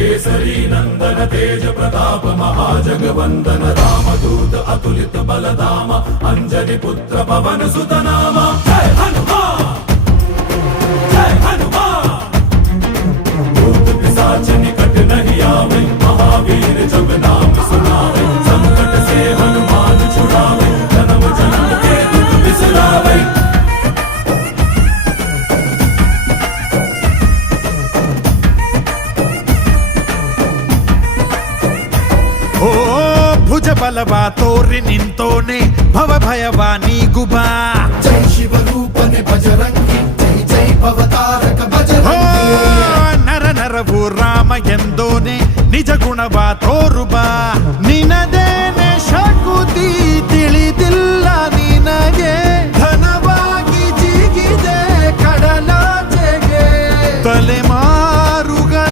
केसरी नंदन तेज प्रताप महाजगवंदन रामदूत अतुलित बलधामा अंजनी पुत्र पवन सुत नामा जय हनुमान जय हनुमान। भूत पिशाच निकट नहीं आवे महावीर जब नाम सुनावे संकट से हनुमान छुड़ावे जन्म जन्म के दुख बिसरावे। ಓ ಭುಜ ಬಲವ ತೋರಿ ನಿಂತೋನೆ ಭವ ಭಯವ ನೀಗುಬಾ ಜೈ ಶಿವರೂಪನೆ ಬಜರಂಗಿ ಜೈ ಜೈ ಭವತಾರಕ ಬಜರಂಗಿ